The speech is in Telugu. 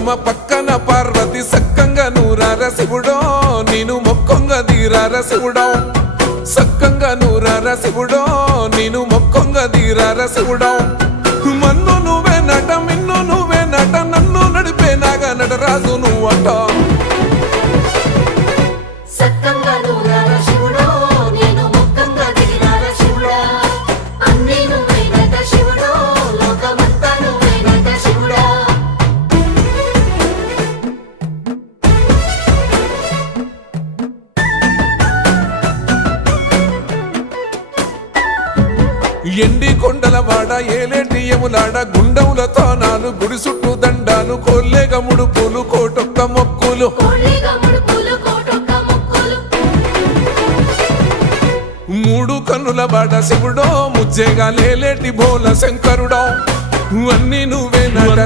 పోచమ్మ పక్కన పార్వతి సక్కంగా నూరార శివుడో నేను మొక్కంగా దీరార శివుడో సక్కంగా నూరార శివుడో నేను మొక్కంగా దీరార శివుడో మన్ను నువ్వే నట మిన్ను నువ్వే నట నన్ను నడిపే నాగా నటరాజు నువ్వట సక్కంగా నూరార శివుడో నేను మొక్కంగా దిగిరార శివుడా అన్నీ నువ్వేనట శివుడో లోకమంతా నువ్వేనట శివుడా ఎండి కొండల వాడ ఏలేటి యములాడ గుండములతో నాలు గుడి చుట్టూ దండాలు కోల్లేగ ముడుపులు కోటొక్క మొక్కులు కోళ్ళేగా ముడుపులు కోటొక్క మొక్కులు మూడు కన్నుల బాడ శివుడో ముజ్జేగా లేలేటి బోల శంకరుడో అన్నీ నువ్వే నట